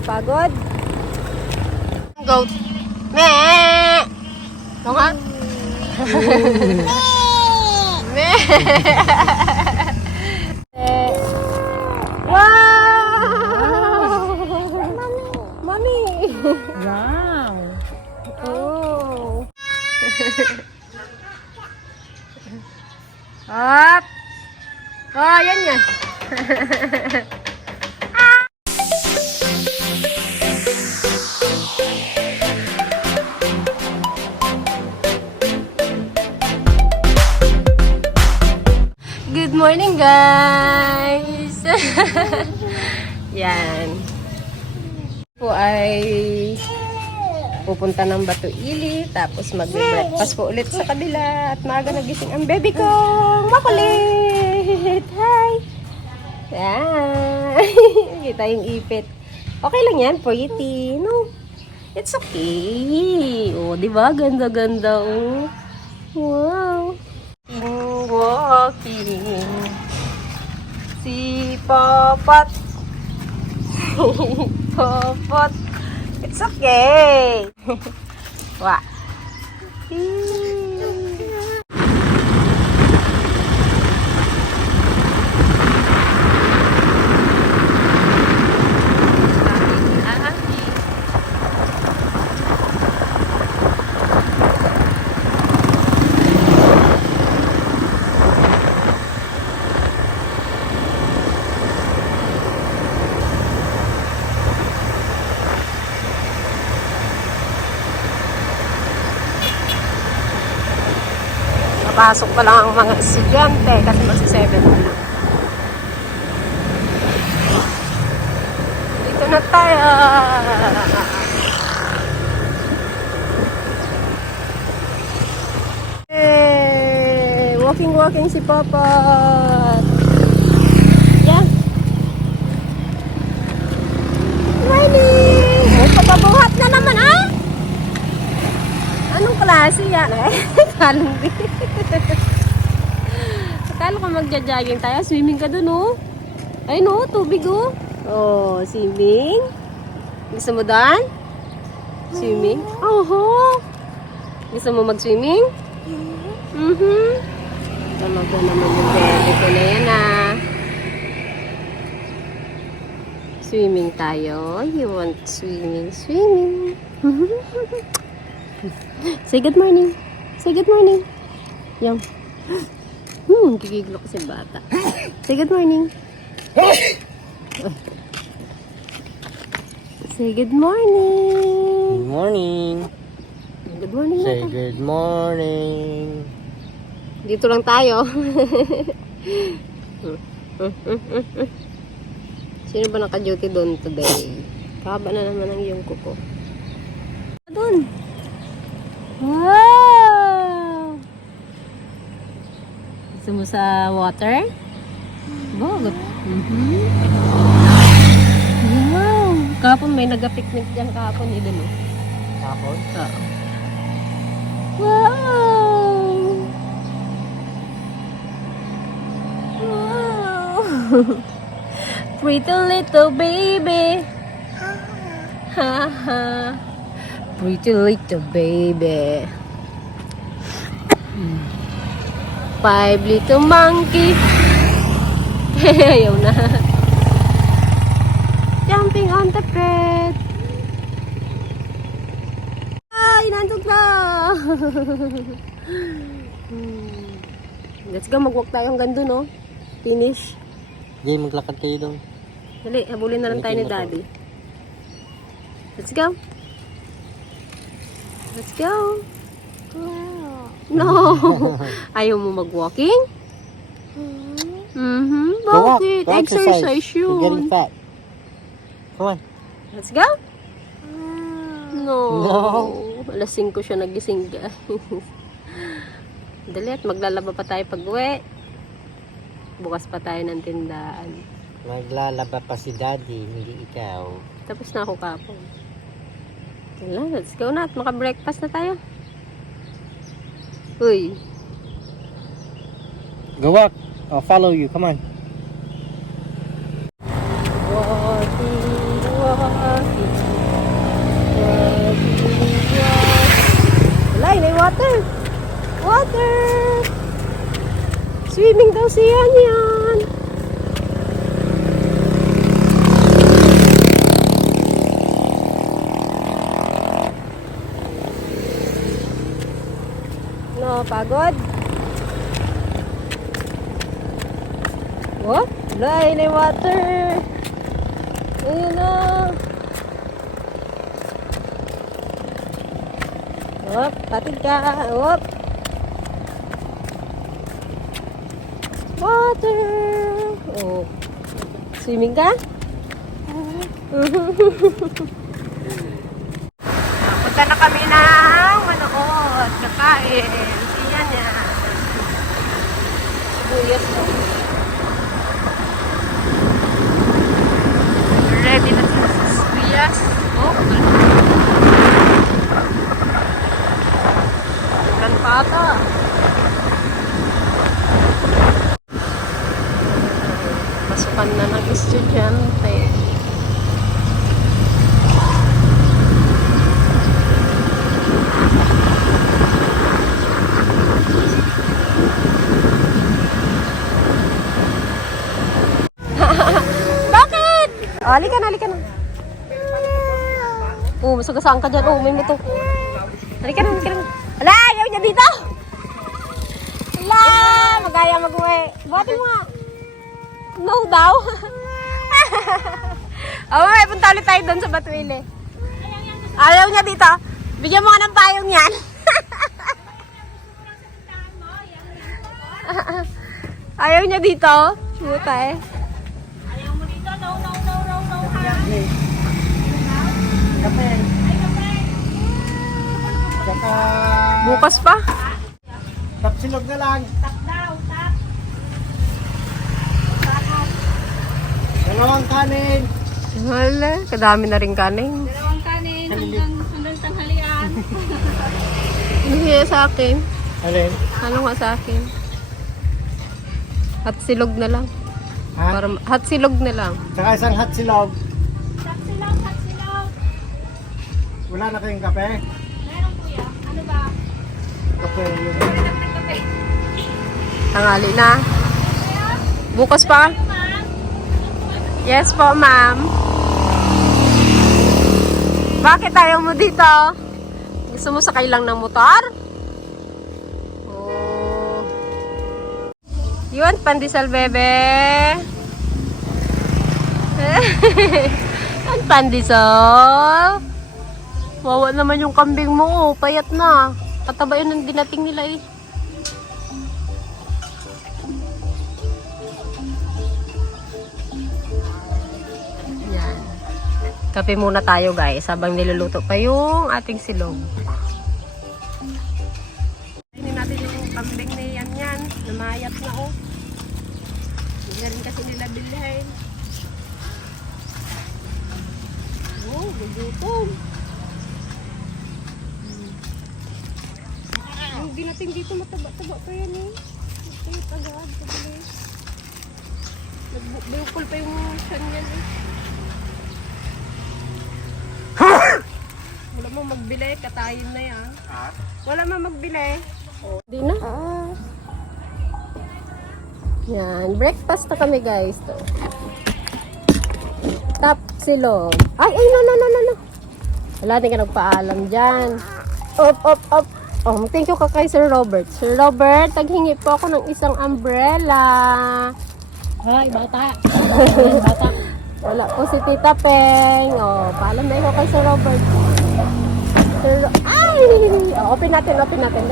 Pagod? Goat. Me! Ito nga? Me! Wow! Mami! Wow! Oh! Up! Oh, yan yan. Good morning, guys! Yan. Po ay pupunta ng Batuili, tapos mag-breakfast po ulit sa kabila at maaga nagising ang baby ko. Makulit! Hi! Yan. Kita yung ipit. Okay lang yan, pretty. No, it's okay. Oh, di ba? Ganda-ganda, oh. Wow. Walking. Si Popat. Popat. It's okay. Wah. Pasok pa lang ang mga estudyante kasi magsi-7 na lang. Dito na tayo. Hey, walking si Papa. Yan. Morning! Papabuhat na naman, ah! Anong klase yan, eh? Kalong Akala ko magja-jogging tayo. Swimming ka dun, oh. Ay, no, tubig, oh. Oh, swimming. Gusto mo dun? Swimming? Oh, gusto mo mag-swimming? Tama ko naman yung bebe ko na yan, ah. Swimming tayo. You want swimming? Swimming. Say good morning. Say good morning. Yung. Gigiglo ko si bata. Say good morning. Say good morning. Good morning. Good morning. Say good morning. Dito lang tayo. Sino ba naka-duty doon today? Haba na naman ang iyong kuko. Doon. Wow! Gusto mo sa water? Wow! Wow! Kahapon may nag-picnic dyan kahapon. Idol mo. Kahapon? Oo. Wow! Wow! Pretty little baby. Ha ha. Pretty little baby. 5 little monkey. Ayaw na. Jumping on the bed. Ay, nandun na. Let's go, mag-walk tayo hanggang dun, no? Finish. Hindi, maglakad kayo doon. Dali, habulin na lang tayo ni Daddy. Let's go. Let's go. No. Ayaw mo mag-walking? Bakit? Go Exercise You're getting yun. fat. Come on. Let's go. No. No. Alas 5 siya nagising, guys. Dali, at maglalaba pa tayo pag-uwi. Bukas pa tayo ng tindahan. Maglalaba pa si Daddy, hindi ikaw. Tapos na ako kapon. Wala, let's go na at maka-breakfast na tayo. Uy. Go walk. I'll follow you. Come on. Walking, walking. water. Water. Swimming daw siya niyan. No, pagod. What? Wala na yung water. Ayun na. Hop, patid ka. Hop. Water. Oh. Swimming ka? Punta na kami ng manood. Kakain. Siya niya. Sibuyas to. Ready na sila sa sibuyas. Oh, kan pata. Pasukan na ng estudyante. Bakit? Oh, halika na, halika na. Oh, masagasaan ka dyan. Oh, may muto. Halika na, halika na. Hala, ayaw niya dito. Hala, magaya mag-uwi. Buhatin mo nga. No daw. Oh, may punta ulit tayo doon sa Batuili. Ayaw niya dito. Bigyan mo nga ng payong yan. Ayaw niya dito. Shoota eh. Kape. Saka... Bukas pa. Tapsilog na lang. Dalawang kanin. Wala, kadami na rin kanin. Dalawang kanin hanggang tanghalian. Ano kaya sa akin? Alin? Ano nga sa akin? Hot silog na lang. Ha? Para hot silog na lang. Saka isang hot silog. Hot silog. Wala na kayong kape? Meron kuya. Ano ba? Kape yun. Kape. Tangali na. Bukas pa? Yes po, ma'am. Bakit ayaw mo dito? Gusto mo sakay lang ng motor? Oh. You want pandesal, bebe? Ang pandesal? Wawa naman yung kambing mo. Oh. Payat na. Pataba yun ang dinating nila eh. Yan. Kape muna tayo guys habang niluluto pa yung ating silog. Kainin natin yung kambing na yan. Namayat na oh. Hindi na rin kasi nila bilhin. Oh, gugutom. Yung dinating dito mataba-taba pa yan eh. Ito agad. Nagbukol pa yung shan yan eh. Wala mo magbili, katayin na yan. Wala mo magbili. Hindi na. Yan, breakfast na kami guys. To. Tap silog. Ay, no. Wala din ka nagpaalam dyan. Op. Oh, thank you ka kay Sir Robert. Sir Robert, taghingi po ako ng isang umbrella. Ay, bata. Wala po si Tita Peng. Oh, paalam na ako kay Sir Robert. Ay! Oh, open natin. Dali, open natin.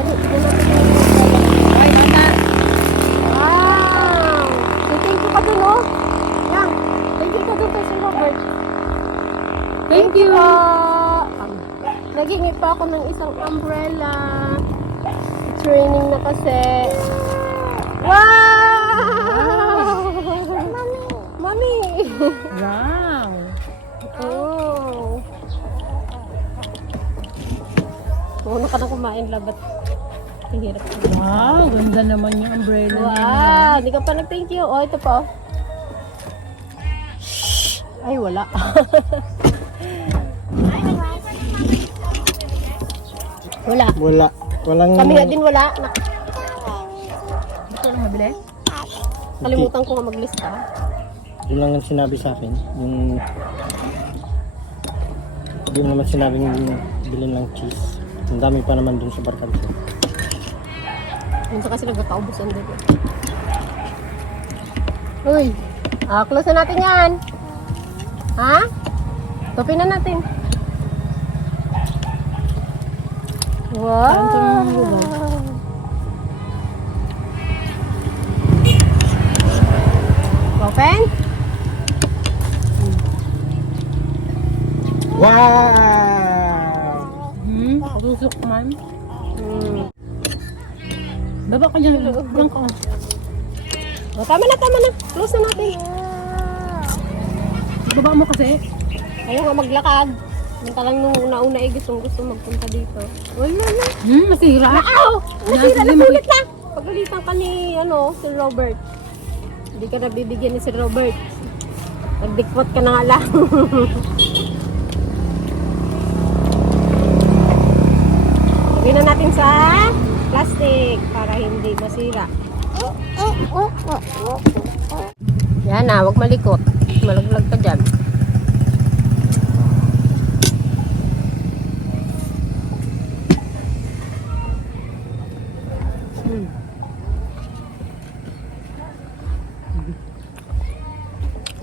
Ay, bata. Wow! Thank you ka dun, oh. Yan. Thank you ka dun kay Sir Robert. Thank you. Naghingi pa ako ng isang umbrella. Training na kasi. Wow! Mami! Wow. Oh. Una ka na kumain, labat. Ang hirap. Wow, ganda naman yung umbrella niya. Wow! Hindi ka pa nag-thank you. Oh, ito pa. Shhh! Ay, wala. Wala. Wala. Walang... Kami nga din wala. Gusto lang mabili? Kalimutan ko nga maglista. Yun lang ang sinabi sa akin. Yung... Hindi mo naman sinabing bilhin ng cheese. Ang dami pa naman dun sa barkansa. Minsan kasi nagkakaubusan dito. Uy! Close na natin yan. Ha? Tupin na natin. Parang ito yung Wow! lugaw. Open? Wow! Patusok man. Hmm. Baba ka dyan. Diyan ka. O, tama na, tama na. Close na natin. Baba mo kasi. Ayaw nga maglakad. Minta lang nung una-una gusto magpunta dito. Wala na. Masira. Ow! Nasira na, Sige, ulit na. Pagalitan ka ni, si Robert. Hindi ka nabibigyan ni si Robert. Nagdikwat ka na nga lang. Lagyan na natin sa plastic para hindi masira. Yan na, huwag malikot. Malaglag ka dyan.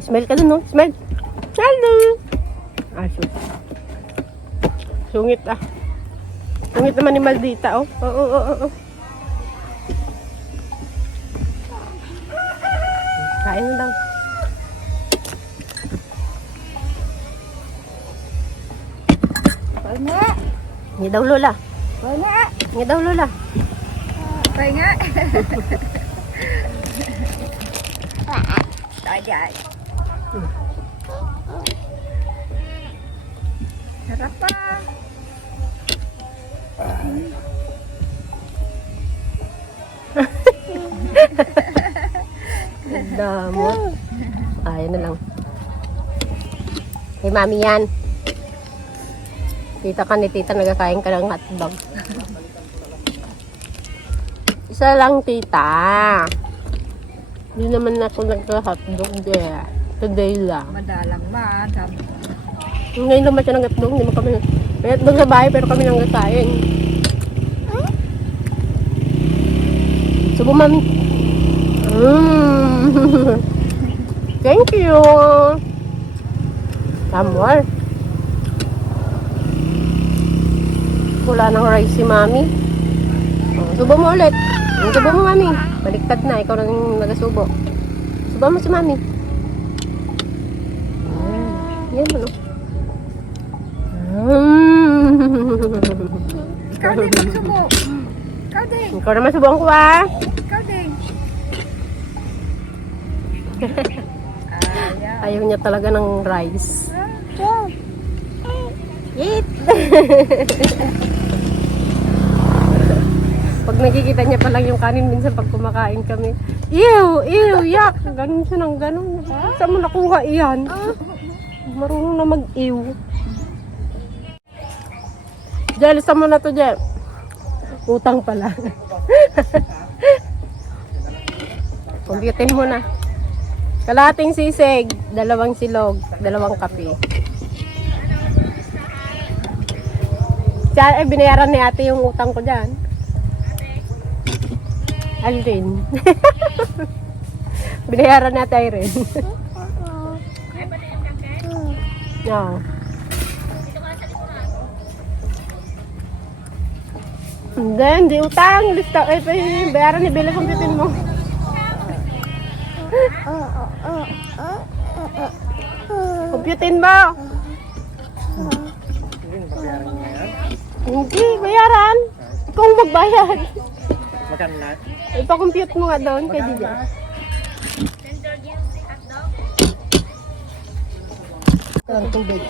Smell ka dun, no? Smell! Hello! Shoot. Sungit ah. Sungit naman ni Maldita, oh. Oo. Kain na daw. Hindi daw, Lola. Hindi daw, Lola. Pahinga. Ayan. Harap pa. Damot. Ayun na lang. Kay mami yan. Tita ka ni tita, nagkakain ka ng hotdog. Isa lang, tita. Hindi naman ako nagka-hotdog eh. Today lang. Madalang ba? Ngayon naman siya ng hotdog. Hindi mo kami... May hotdog sa bahay pero kami nang nagkain. Subo, mami. Thank you. Some more. Wala nang rice si mami. Subo mo ulit. Subo mo, mami. Baliktad na. Ikaw nang nagasubo. Subo mo si mami. Yan mo, no? Ikaw din magsubo. Ikaw din. Ikaw naman subuan ko, ah. Ikaw din. Ayan. Ayaw niya talaga ng rice. Eat! Pag nakikita niya pa lang yung kanin minsan pag kumakain kami. Ew, yak! Ganun siya ng ganun. Saan mo nakuha iyan? Marunong na mag-ew. Jel, saan mo na to, Jel? Utang pala. Computin mo na. Kalahating sisig, 2 silog, 2 kape. Siya, binayaran ni ate yung utang ko dyan. Alvin. Binayaran ni ate Irene. No. Hindi utang. Lista, bayaran ni Bella, computin mo. Computin mo. Hindi, bayaran. Ikaw ang magbayad. Magkano na? Ipa-compute mo nga doon kay Dija. Ang tubig.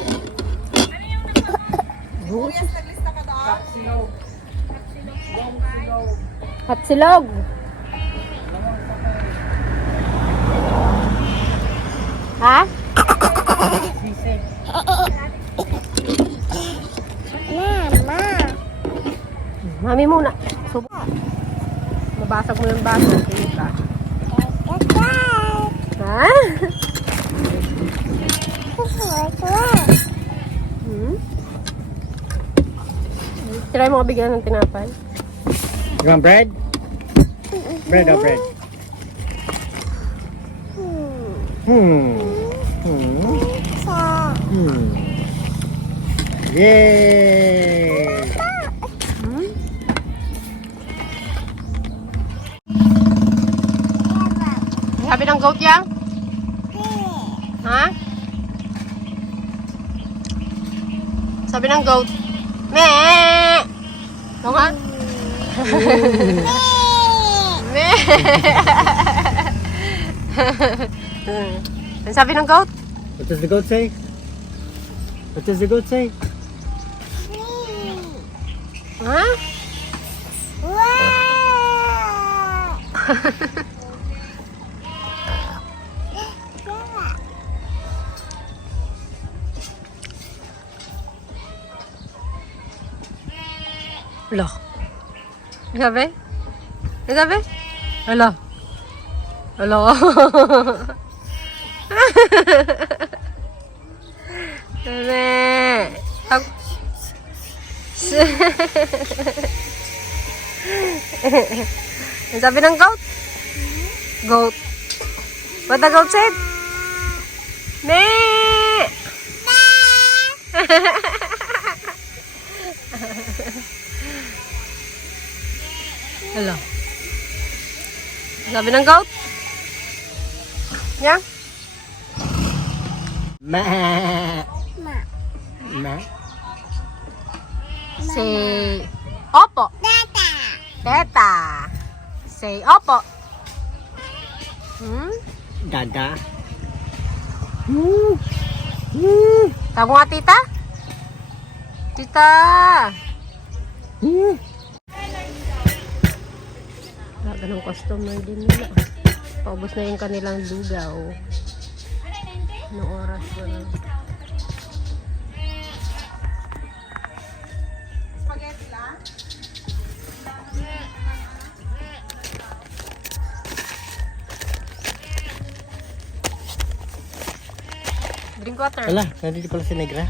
Hot silog. Ha? Mami muna. Subo. Mabasag mo yung baso. Tingin ka. Ha? Try mo kabigyan ng tinapay. You want bread? Bread or bread? Hmm. Yay! Sabi ng goat yan? Ha? Sabi ng goat. Me! Ito nga? Me! Ano sabi ng goat? What does the goat say? What does the goat say? Ha? Ala. Ano sabi? Ano sabi? Ala. Ala. Sabi. Ang sabi ng goat? Goat. What the goat said? Me! Hello. Ang sabi ng goat? Yeah? Ma. Ma. Say opo. Teta. Say opo. Dada. Tawag mo nga tita? Tita. Ganong customer din nila. Paubos na yung kanilang lugaw. Anong oras na lang? Drink water. Wala, nandito pala si Negra.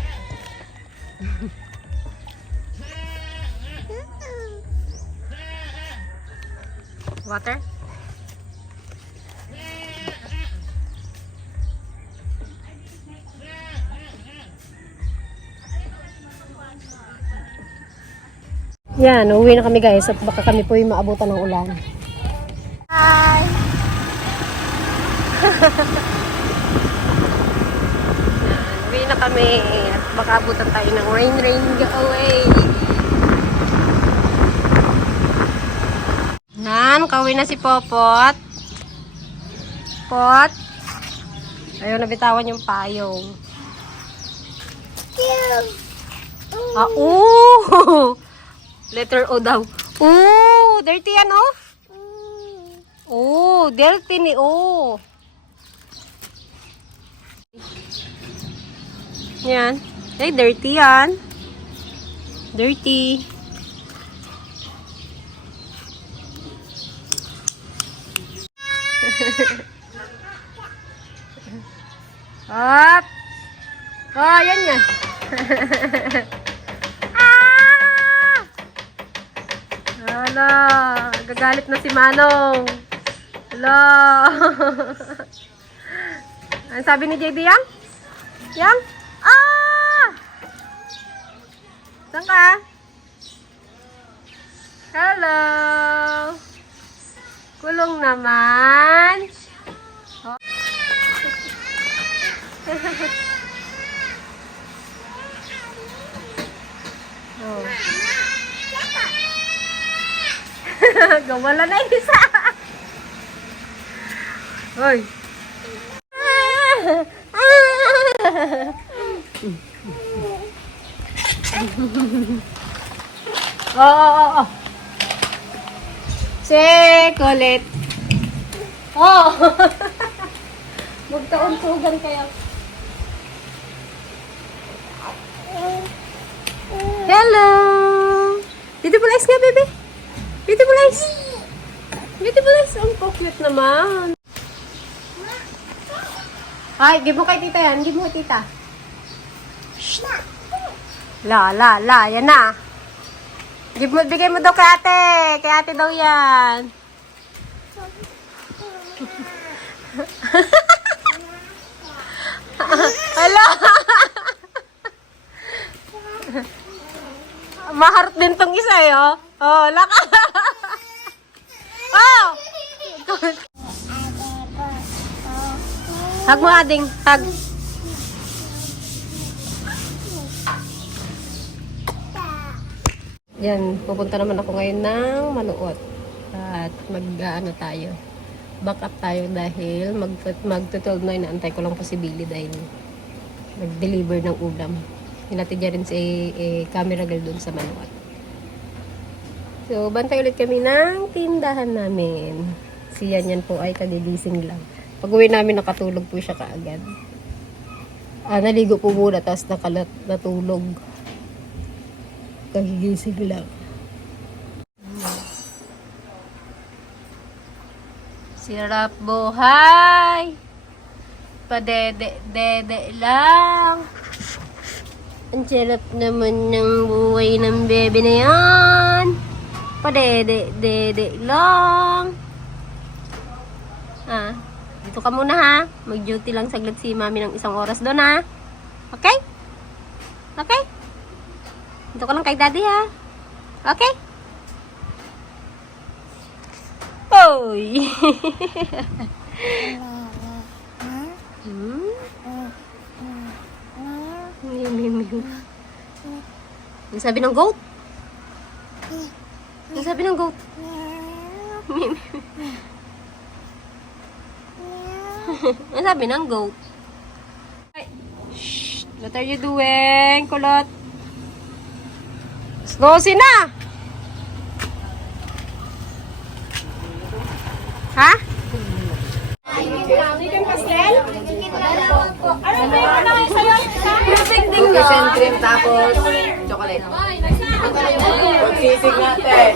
Water? Yan, uwi na kami guys at baka kami po yung maabutan ng ulan. Hi! Uwi na kami at baka abutan tayo ng rain go away. Nan, kauwi na si Popot. Pot. Ayaw na bitawan yung payong. Ah, oo! Letter O daw. Oo! Dirty yan, oh? Oo! Dirty ni O. Yan. Ay, dirty yan. Dirty. Up! Oh, yan yan. Hala, gagalit na si Manong. Hala. Ano sabi ni JD Yang? Yang? Ah! Saan ka? Hello. Kulong naman. Oh. Oh. Gawala na yung isa. Hoy. Oh. Kulit. Oh. Magtaon-tugan kayo. Hello. Beautiful eyes nga, baby. Beautiful eyes. Beautiful eyes. Ang cute naman. Ay, give mo kay tita yan. Give mo kay tita. Shh. La. Yan na. Bigay mo daw kay ate. Kay ate daw yan. Hala. Maharot din tong isa eh, oh. Oh, laka. Oh! Hug mo, ading. Hug. Yan, pupunta naman ako ngayon ng Manuot. At mag-ano tayo. Back up tayo dahil mag-12 na inaantay ko lang po si Billy dahil nag-deliver ng ulam. Hinatid niya rin si camera girl dun sa Manuot. So, bantay ulit kami ng tindahan namin. Si Yan po ay kagigising lang. Pag uwi namin, nakatulog po siya kaagad. Naligo po muna, tapos natulog. Kagigising lang. Sirap buhay. Padede-dede lang. Ang sarap naman ng buhay ng bebe na yan. Padede-dede lang. Dito ka muna ha. Mag-duty lang saglit si mami ng 1 oras doon ha. Okay? Okay? Dito ka lang kay daddy ha. Okay? Oy! Ang sabi ng goat? Ang sabi ng goat? Ang sabi ng goat? Shh! What are you doing, kulot? Snowy na! Ha? Chicken pastel? Perfect din Cookies and cream tapos chocolate. Pagsisig natin.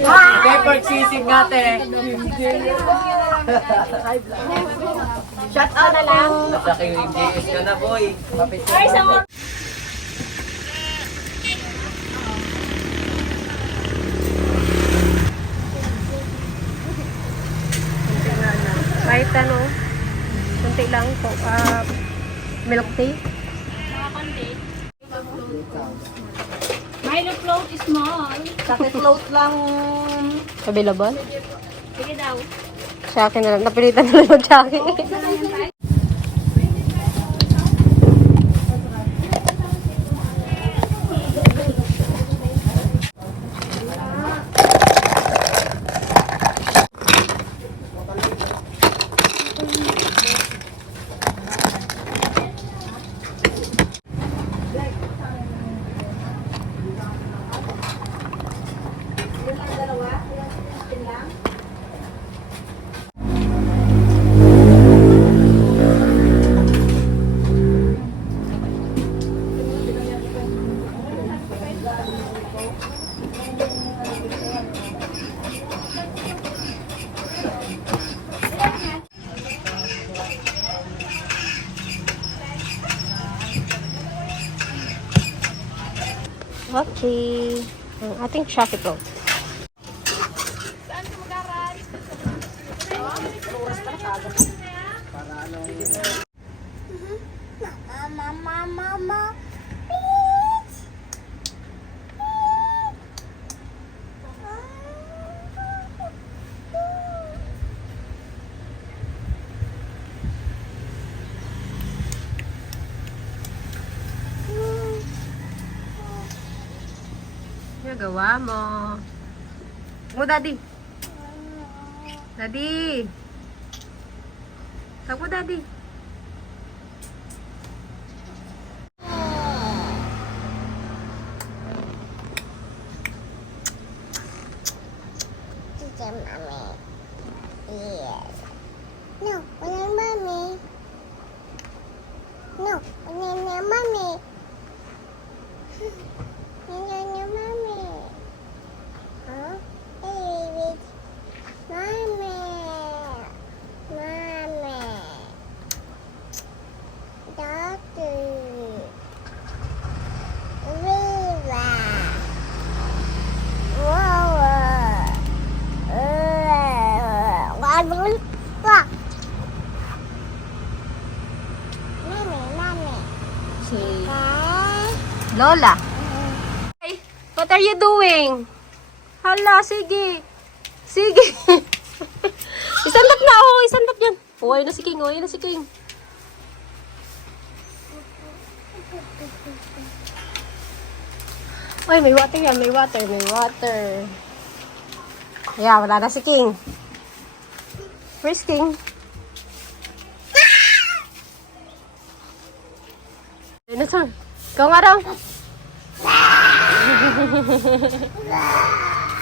Okay, pagsisig natin. Shut out na lang. Sa kayo yung JS ka na, boy. Kahit ano, kunti lang po, milk tea. Milo float is small. Chocolate float lang. Available? Sige daw. Sa akin na lang. Napilitan na lang sa akin. Okay. Ang ating chocolate float. Mama. Gawa mo. Mo, daddy. Daddy. Tawag mo, daddy. Teacher, mommy. Yes. No, walang mommy. No, walang mommy. balon. Wah. Mami. Si Ah. Lola. Hey, what are you doing? Hala, sige. Sige. Stand up na, oh. Stand up yan. Oh, ayun na si King, oh. Ayun na si King. Ay, may water yan. May water. Yeah, wala na si King. Where's King? Dinosaur. Ikaw nga daw.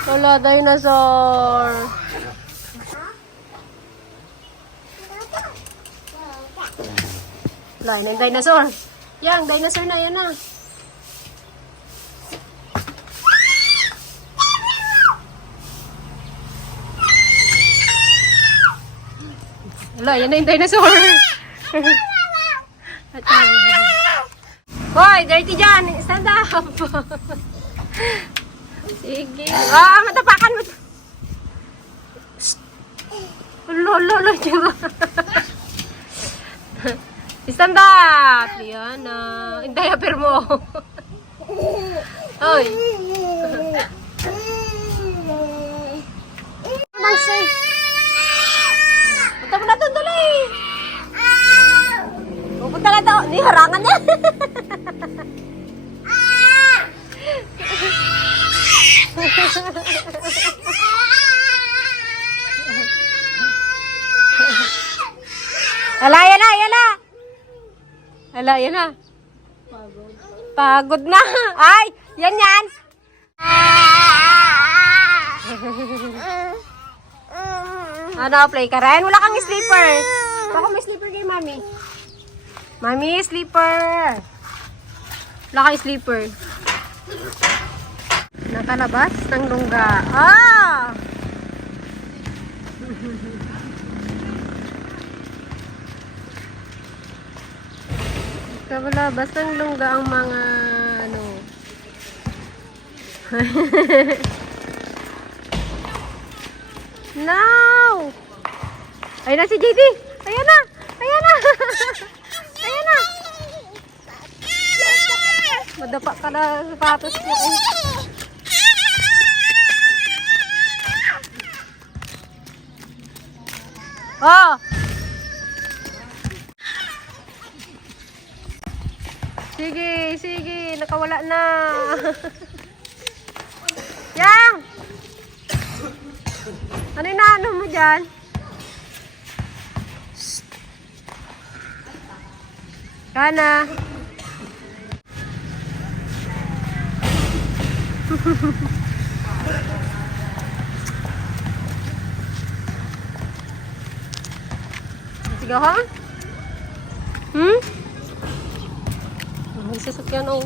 Wala, dinosaur. Wala, yun ang dinosaur. Yang, dinosaur na, yan na. Wala, yan na yung dinosaur. Hoy, dirty dyan. Stand up. Sige. Ah, matapakan mo. Lolo, diba? Stand up. Yan na. Yung diaper mo. Hoy. Mansay. Punta mo na doon, tuloy. Pupunta na doon. Ni harangan niya. Ala, yan na. Ala, yan na. Pagod na. Ay, yan. Ano, play ka rin? Wala kang sleeper. Baka may sleeper kay mami. Mami, sleeper. Wala kang sleeper. Nakalabas ng lungga. Ah! Nakalabas ng lungga ang mga ano. No! Ayun na si JD. Ayan na. Madapa ka na sapatos ko. Oh! Sige. Nakawala na. Yang! Ano yung naano mo dyan? Kana. Sige ha? May sasakyan oh.